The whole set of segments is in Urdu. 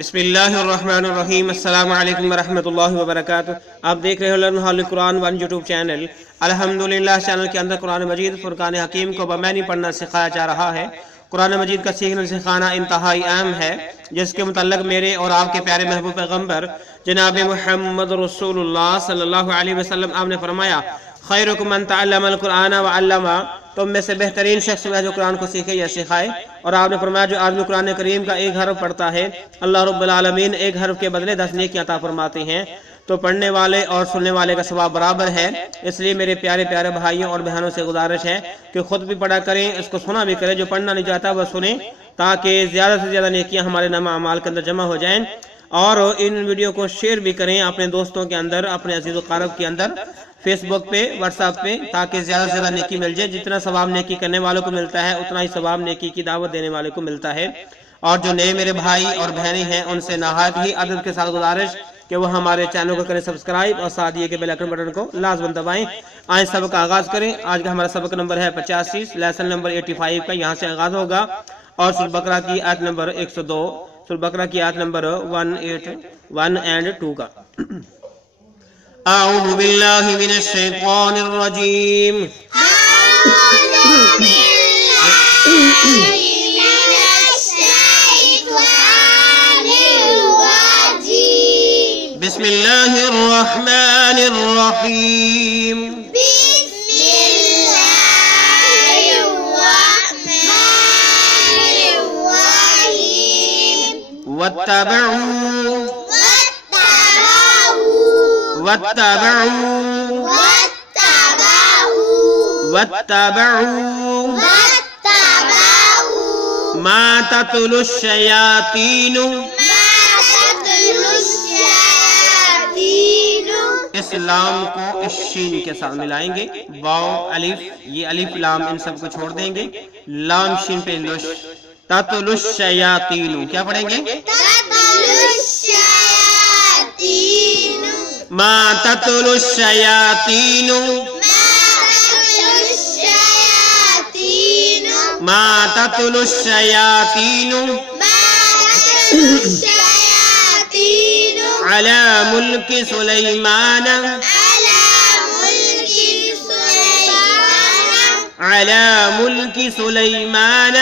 بسم اللہ الرحمن الرحیم۔ السلام علیکم ورحمۃ اللہ وبرکاتہ۔ آپ دیکھ رہے ہو لرن ہال قرآن ون یوٹیوب چینل۔ الحمدللہ چینل کے اندر قرآن مجید فرقان حکیم کو بمعنی پڑھنا سکھایا جا رہا ہے۔ قرآن مجید کا سیکھنا سکھانا انتہائی اہم ہے، جس کے متعلق میرے اور آپ کے پیارے محبوب پیغمبر جناب محمد رسول اللہ صلی اللہ علیہ وسلم آپ نے فرمایا، خیرکم من تعلم القرآن وعلمہ، تم میں سے بہترین شخص ہے جو قرآن کو سیکھے یا سکھائے۔ اور آپ نے فرمایا جو آدمی قرآن کریم کا ایک حرف پڑھتا ہے، اللہ رب العالمین ایک حرف کے بدلے 10 نیکیاں عطا فرماتے ہیں۔ تو پڑھنے والے اور سننے والے کا ثواب برابر ہے۔ اس لیے میرے پیارے پیارے بھائیوں اور بہنوں سے گزارش ہے کہ خود بھی پڑھا کریں، اس کو سنا بھی کریں، جو پڑھنا نہیں چاہتا وہ سنیں، تاکہ زیادہ سے زیادہ نیکیاں ہمارے نامہ اعمال کے اندر جمع ہو جائیں۔ اور ان ویڈیو کو شیئر بھی کریں اپنے دوستوں کے اندر، اپنے عزیز و قارب کے اندر، فیس بک پہ، واٹس ایپ پہ، تاکہ زیادہ سے زیادہ نیکی مل جائے۔ جتنا ثواب نیکی کرنے والوں کو ملتا ہے اتنا ہی ثواب نیکی کی دعوت دینے والے کو ملتا ہے۔ اور جو نئے میرے بھائی اور بہنیں ہیں ان سے نہایت ہی ادب کے ساتھ گزارش کہ وہ ہمارے چینل کو کریں سبسکرائب، اور ساتھ یہ کہ بیل آئیکن بٹن کو لازم دبائیں۔ آئیں سبق کا آغاز کریں۔ آج کا ہمارا سبق نمبر ہے 85، لیسن نمبر 85 کا یہاں سے آغاز ہوگا، اور سورۃ بقرہ کی آیت نمبر 102، سورۃ بقرہ کی آیت نمبر 181 and 2 کا۔ اعوذ باللہ من الشیطان الرجیم۔ بسم اللہ الرحمن الرحیم۔ واتبعوا ما تتلو الشیاطین، اسلام کو اس شین کے ساتھ ملائیں گے، واو الف، یہ الف لام ان سب کو چھوڑ دیں گے، لام شین پہ لش، تتلو الشیاطین، کیا پڑھیں گے؟ ما تتلو الشیاطین، ما تتلو الشیاطین علی ملک سلیمان، علی ملک سلیمان،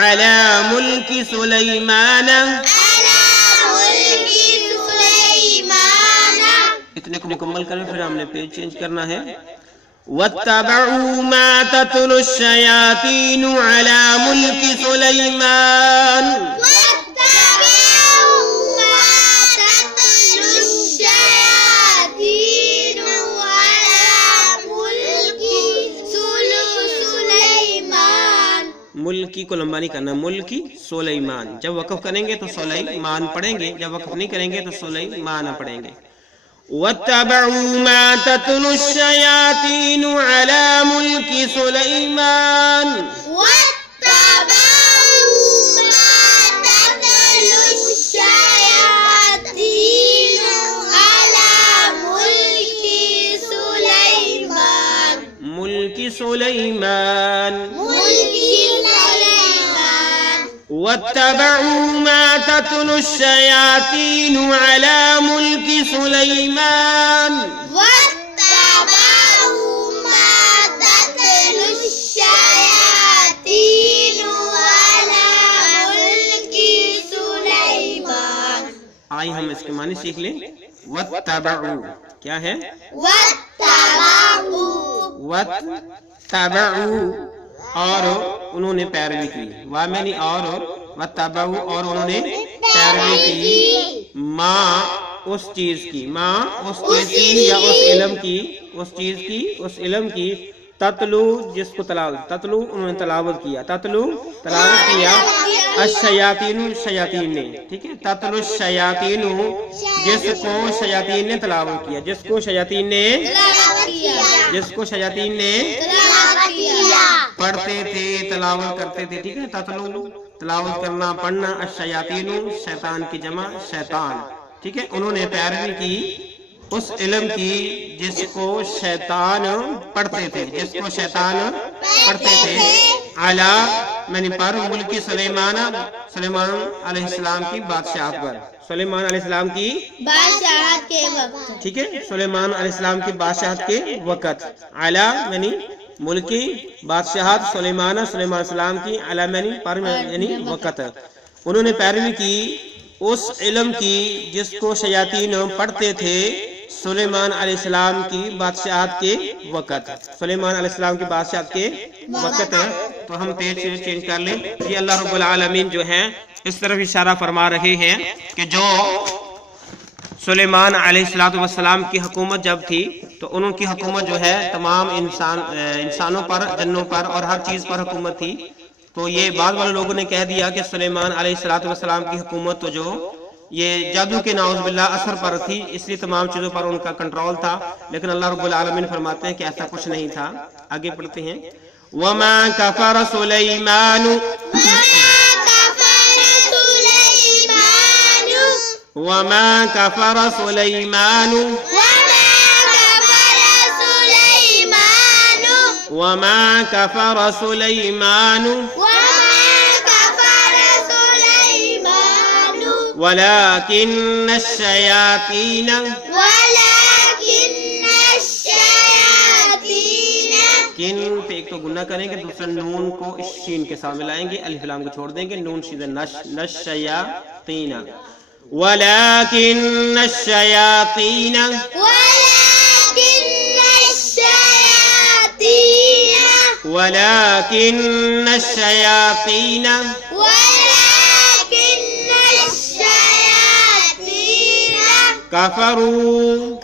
علی ملک سلیمان۔ اتنے کو مکمل کریں، پھر ہم نے پیج چینج کرنا ہے۔ وَاتَّبَعُوا مَا تَتْلُو الشَّيَاطِينُ عَلَى مُلْكِ سُلَيْمَانَ، ملکی کو لمبا نہیں کرنا، ملکی سلیمان، جب وقف کریں گے تو سلیمان پڑھیں گے، جب وقف نہیں کریں گے تو سلیمان پڑھیں گے۔ وَاتَّبَعُوا مَا تَتْلُو الشَّيَاطِينُ عَلَى مُلْكِ سُلَيْمَانَ، ملک سلیمان۔ وَاتَّبَعُوا مَا تَتْلُو الشَّيَاطِينُ عَلَى مُلْكِ سُلَيْمَانَ، آئیں ہم اس کے معنی سیکھ لیں۔ وَاتَّبَعُوا کیا ہے؟ وَاتَّبَعُوا، اور انہوں نے پیروی کی، وامنی اور وَاتَّبَعُوا، اور انہوں نے پیروی کی، ماں اس چیز کی، ماں اس چیز کی یا اس علم کی، اس چیز کی، اس علم کی، تتلو جس کو تلاوت، تتلو انہوں نے تلاوت کیا، تتلو تلاوت کیا، الشیاطین شیاطین نے، ٹھیک ہے، تتلو الشیاطین جس کو شیاطین نے تلاوت کیا، جس کو شیاطین نے، جس کو شیاطین نے پڑھتے تھے، تلاوت کرتے تھے، ٹھیک ہے، تتلو تلاوت کرنا، پڑھنا، الشیاطین شیطان کی جمع شیطان، ٹھیک ہے، انہوں نے پیروی کی اس علم کی جس کو شیطان پڑھتے تھے، جس کو شیطان پڑھتے تھے، علی یعنی پر ملک سلیمان علیہ السلام کی بادشاہت پر، سلیمان علیہ السلام کی بادشاہت کے وقت، ٹھیک ہے، سلیمان علیہ السلام کی بادشاہت کے وقت، علی یعنی ملکی بادشاہت سلیمان علیہ السلام کی، علی یعنی پر یعنی وقت، انہوں نے پیروی کی اس علم کی جس کو شیاطین پڑھتے تھے سلیمان علیہ السلام کی بادشاہت کے وقت، سلیمان علیہ السلام کی بادشاہت کے وقت ہے۔ تو ہم پیج چینج کر لیں۔ یہ اللہ رب العالمین جو ہیں اس طرف اشارہ فرما رہے ہیں کہ جو سلیمان علیہ السلام کی حکومت جب تھی تو ان کی حکومت جو ہے تمام انسانوں پر، جنوں پر اور ہر چیز پر حکومت تھی۔ تو یہ بعض والے لوگوں نے کہہ دیا کہ سلیمان علیہ السلام کی حکومت تو جو یہ جادو کے نعوذ باللہ اثر پر تھی، اس لیے تمام چیزوں پر ان کا کنٹرول تھا، لیکن اللہ رب العالمین فرماتے ہیں کہ ایسا کچھ نہیں تھا۔ آگے پڑھتے ہیں، وَمَا كَفَرَ سُلَيْمَانُ وَمَا كَفَرَ سُلَيْمَانُ وَمَا كَفَرَ سُلَيْمَانُ وَلَكِنَّ الشَّيَاطِينَ کن پہ ایک تو گنہ کریں گے، دوسرا نون کو اس شین کے ساتھ ملائیں گے، الف لام کو چھوڑ دیں گے، نون شید نش شیاطین، وَلَكِنَّ الشَّيَاطِينَ وَلَكِنَّ الشَّيَاطِينَ كفروا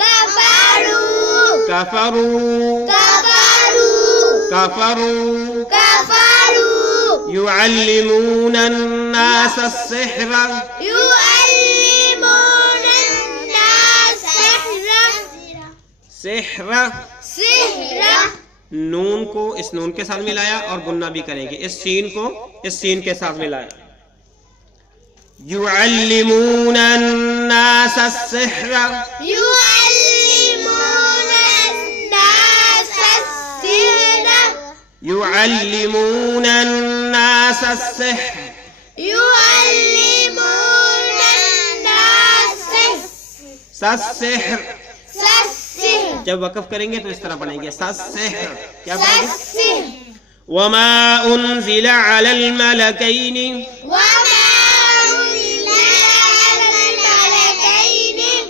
يعلمون الناس السحر نون کو اس نون کے ساتھ ملایا اور گنہ بھی کریں گے، اس سین کو اس سین کے ساتھ ملایا، يعلمون الناس السحر يعلمون الناس السحر السحر جب وقف کریں گے تو اس طرح پڑھیں گے، سحر کیا پڑھیں گے؟ وما انزل على الملكين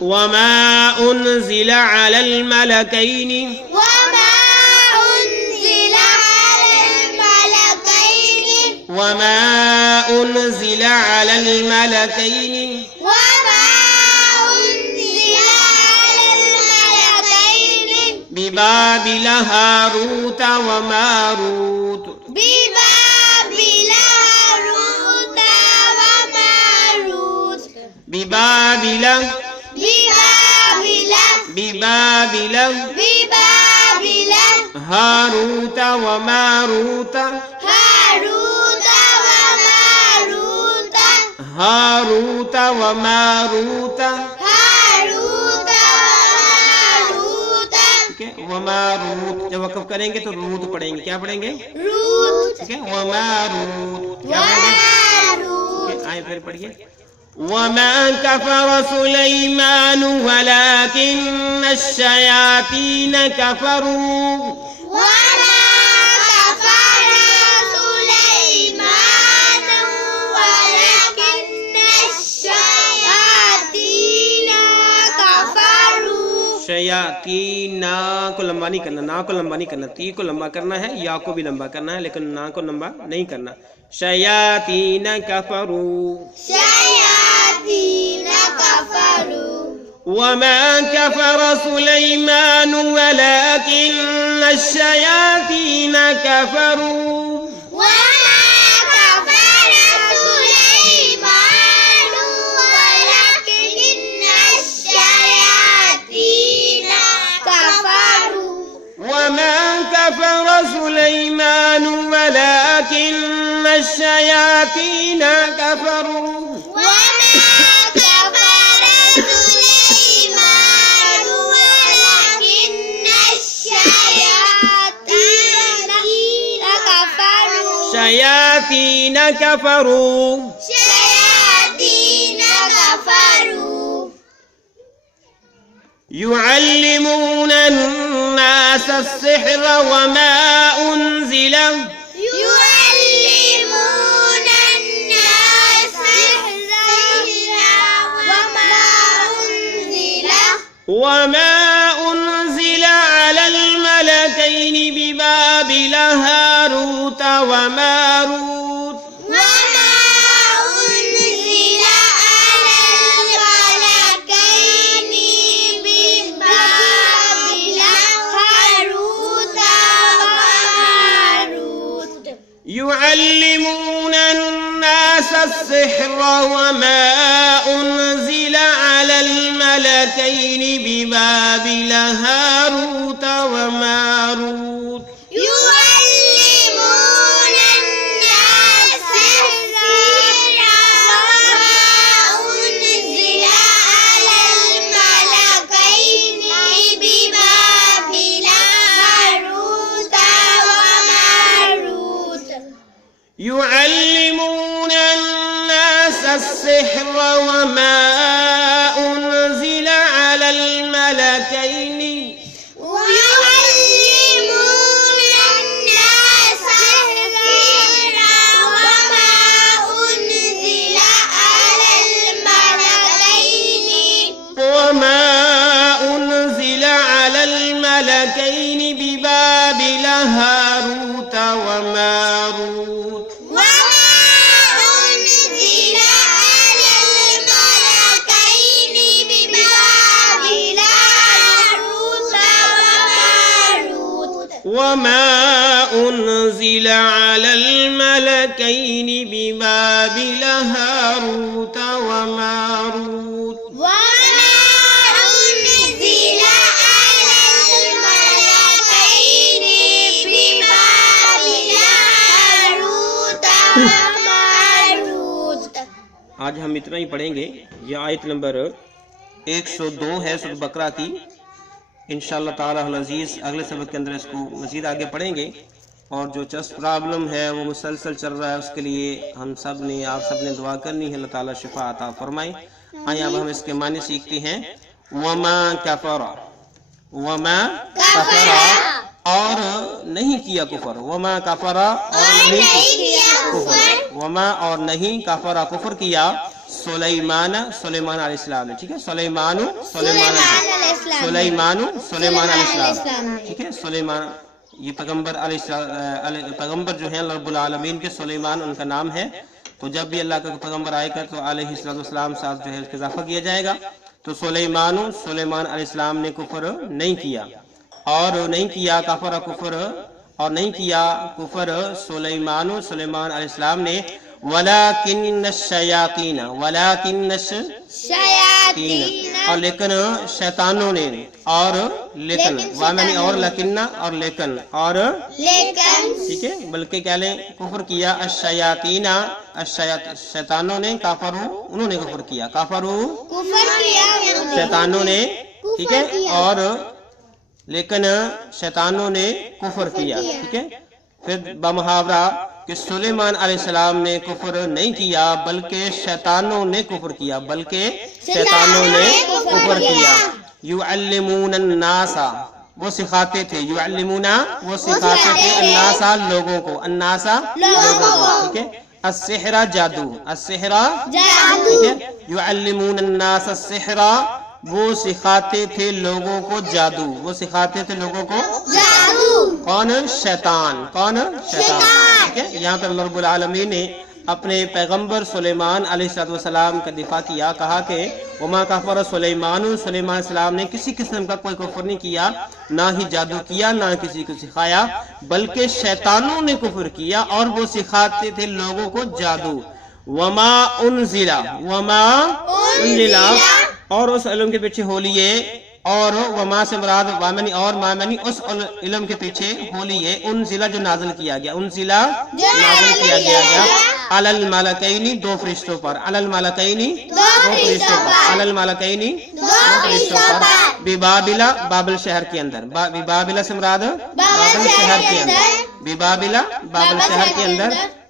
وما انزل على الملكين وما انزل على الملكين ببابل هاروت وماروت ببابل هاروت وماروت هاروت وماروت وماروت جب وقف کریں گے تو روت پڑھیں گے، کیا پڑھیں گے؟ ٹھیک ہے، وماروت کیا پڑھیں گے؟ آئے پھر پڑھیے، وما كفر سليمان ولكن الشياطين كفروا شیاطین کو لمبا نہیں کرنا، نا کو لمبا نہیں کرنا، تی کو لمبا کرنا ہے، یا کو بھی لمبا کرنا ہے، لیکن نا کو لمبا نہیں کرنا۔ شیاطین کفروا وما كفر سليمان ولكن الشياطين كفروا وما كفر سليمان ولكن الشياطين كفروا الشياطين كفروا شياطين كفروا يعلمون الناس السحر وما أنزل يعلمون الناس وما أنزل على الملكين ببابل هاروت وماروت وما أنزل على الملكين ببابل هاروت وماروت يعلمون الناس السحر وما أنزل على الملكين ببابل هاروت وماروت يعلمون الناس السحر وما أنزل على الملكين ببابل هاروت وماروت يعلمون الناس السحر وما أنزل على الملكين ويعلمون الناس السحر وما أنزل على الملكين ببابل هاروت وماروت وما أنزل على الملكين ببابل هاروت وماروت وما أنزل على الملكين ببابل هاروت وماروت آج ہم اتنا ہی پڑھیں گے. یہ آیت نمبر 102 ہے سورۃ بقرہ کی. انشاءاللہ تعالی العزیز اگلے سبق کے اندر اس کو مزید آگے پڑھیں گے. اور جو چسٹ پرابلم ہے وہ مسلسل چل رہا ہے، اس کے لیے ہم سب نے آپ سب نے دعا کرنی ہے، اللہ تعالیٰ شفا عطا فرمائے. آئیں اب ہم اس کے معنی سیکھتے ہیں. وما کفر، وما کفر اور نہیں کیا کفر. وما کفر اور نہیں کیا کفر. وما اور نہیں کفر کفر کیا سلیمان علیہ السلام نے. ٹھیک ہے، سلیمان علیہ السلام. ٹھیک ہے، سلیمان یہ پیغمبر پیغمبر جو ہیں اللہ رب العالمین کے، سلیمان ان کا نام ہے. تو جب بھی اللہ کا پیغمبر آئے گا تو علیہ السلام ساتھ جو ہے اس کا اضافہ کیا جائے گا. تو سلیمان علیہ السلام نے کفر نہیں کیا، اور نہیں کیا کفر کفر، اور نہیں کیا کفر سلیمان علیہ السلام نے. ولیکن الشیاطین اور لیکن شیطانوں نے، اور لیکن وامنی اور لیکن اور لیکن اور ٹھیک ہے، بلکہ کیا لیں کفر کیا. الشیاطین شیطانوں نے، کافروا انہوں نے کفر کیا، کافروا شیطانوں نے. ٹھیک ہے، اور لیکن شیطانوں نے کفر کیا. ٹھیک ہے، پھر بمحاورہ کہ سلیمان علیہ السلام نے کفر نہیں کیا بلکہ شیطانوں نے کفر کیا، بلکہ شیطانوں نے کفر کیا. یعلمون الناس وہ سکھاتے تھے، یعلمون وہ سکھاتے تھے الناس لوگوں کو، الناس لوگوں کو. ٹھیک ہے، السحر جادو، السحر ٹھیک ہے. یعلمون الناس السحر وہ سکھاتے تھے لوگوں کو جادو، وہ سکھاتے تھے لوگوں کو جادو. کون؟ شیطان. کون؟ شیطان. ٹھیک ہے، یہاں پر اللہ رب العالمین نے اپنے پیغمبر سلیمان علیہ السلام کا دفاع کیا، کہا کہ وما کفر سلیمان علیہ السلام نے کسی قسم کا کوئی کفر نہیں کیا، نہ ہی جادو کیا، نہ کسی کو سکھایا، بلکہ شیطانوں نے کفر کیا اور وہ سکھاتے تھے لوگوں کو جادو. وما انزل اور اس علم کے پیچھے ہو لیے، اور وما سے مراد وامنی اور مامنی اس علم کے پیچھے ہو لیے. انزلہ جو نازل کیا گیا، انزلہ نازل کیا گیا علی الملکین دو فرشتوں پر، علی الملکین دو فرشتوں پر، علی الملکین دو فرشتوں پر. ببابل بابل شہر کے اندر، ببابل سے مراد بابل شہر کے اندر، ببابل بابل شہر کے اندر.